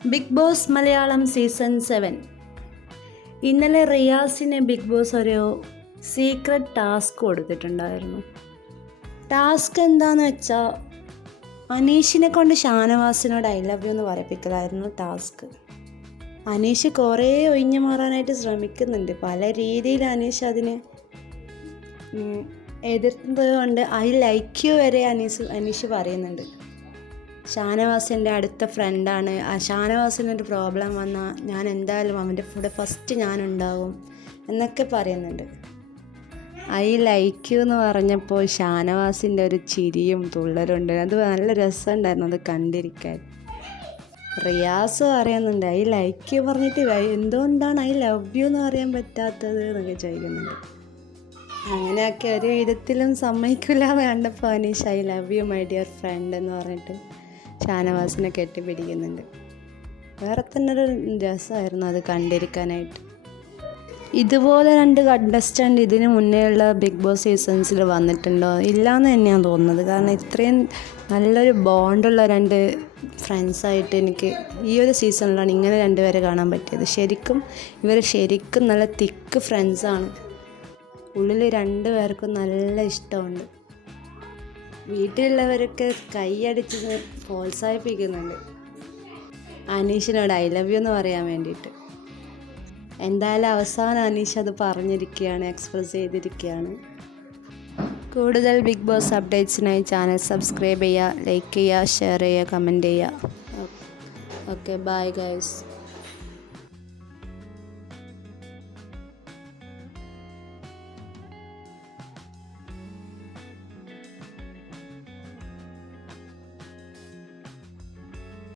Big boss Malayalam season 7. ഇന്നലെ റിയാസിന് big boss ഒരു secret task കൊടുത്തിട്ടുണ്ടായിരുന്നു. ടാസ്ക് എന്താണെന്ന് വെച്ചാൽ അനീഷിനെ കൊണ്ട് ഷാനവാസിനോട് ഐ ലവ് യു എന്ന് പറയിപ്പിക്കലായിരുന്നു ടാസ്ക്. അനീഷ് കുറേ ഒഴിഞ്ഞു മാറാനായിട്ട് ശ്രമിക്കുന്നുണ്ട്. പല രീതിയിൽ അനീഷ് അതിനെ എതിർക്കുന്നത് കൊണ്ട് ഐ ലൈക്ക് യു വരെ അനീഷ് പറയുന്നുണ്ട്. ഷാനവാസ് എൻ്റെ അടുത്ത ഫ്രണ്ടാണ്. ഷാനവാസിനൊരു പ്രോബ്ലം വന്നാൽ ഞാൻ എന്തായാലും അവൻ്റെ കൂടെ ഫസ്റ്റ് ഞാനുണ്ടാവും എന്നൊക്കെ പറയുന്നുണ്ട്. ഐ ലൈക്ക് യു എന്ന് പറഞ്ഞപ്പോൾ ഷാനവാസിൻ്റെ ഒരു ചിരിയും തുള്ളലുണ്ട്. അത് നല്ല രസമുണ്ടായിരുന്നു അത് കണ്ടിരിക്കാൻ. റിയാസ് പറയുന്നുണ്ട് ഐ ലൈക്ക് യു പറഞ്ഞിട്ട് എന്തുകൊണ്ടാണ് ഐ ലവ് യു എന്ന് പറയാൻ പറ്റാത്തത് എന്നൊക്കെ ചോദിക്കുന്നുണ്ട്. അങ്ങനെയൊക്കെ ഒരു വിധത്തിലും സമ്മതിക്കില്ല എന്ന് കണ്ടപ്പോൾ Aneesh I love you my dear friend എന്ന് പറഞ്ഞിട്ട് ഷാനവാസിനെ കെട്ടിപ്പിടിക്കുന്നുണ്ട്. വേറെ തന്നെ ഒരു രസമായിരുന്നു അത് കണ്ടിരിക്കാനായിട്ട്. ഇതുപോലെ 2 കണ്ടസ്റ്റൻ്റ് ഇതിന് മുന്നേയുള്ള ബിഗ് ബോസ് സീസൺസിൽ വന്നിട്ടുണ്ടോ? ഇല്ലയെന്ന് തന്നെയാണ് തോന്നുന്നത്. കാരണം ഇത്രയും നല്ലൊരു ബോണ്ടുള്ള 2 ഫ്രണ്ട്സായിട്ട് എനിക്ക് ഈ ഒരു സീസണിലാണ് ഇങ്ങനെ 2 പേരെ കാണാൻ പറ്റിയത്. ഇവർ ശരിക്കും നല്ല തിക്ക് ഫ്രണ്ട്സാണ്. ഉള്ളിൽ 2 പേർക്കും നല്ല ഇഷ്ടമുണ്ട്. വീട്ടിലുള്ളവരൊക്കെ കൈയടിച്ച് പ്രോത്സാഹിപ്പിക്കുന്നുണ്ട് അനീഷിനോട് ഐ ലവ് യു എന്ന് പറയാൻ വേണ്ടിയിട്ട്. എന്തായാലും അവസാനം അനീഷ് അത് പറഞ്ഞിരിക്കുകയാണ്, എക്സ്പ്രസ് ചെയ്തിരിക്കുകയാണ്. കൂടുതൽ ബിഗ് ബോസ് അപ്ഡേറ്റ്സിനായി ചാനൽ സബ്സ്ക്രൈബ് ചെയ്യുക, ലൈക്ക് ചെയ്യുക, ഷെയർ ചെയ്യുക, കമൻറ്റ് ചെയ്യുക. Okay, bye guys.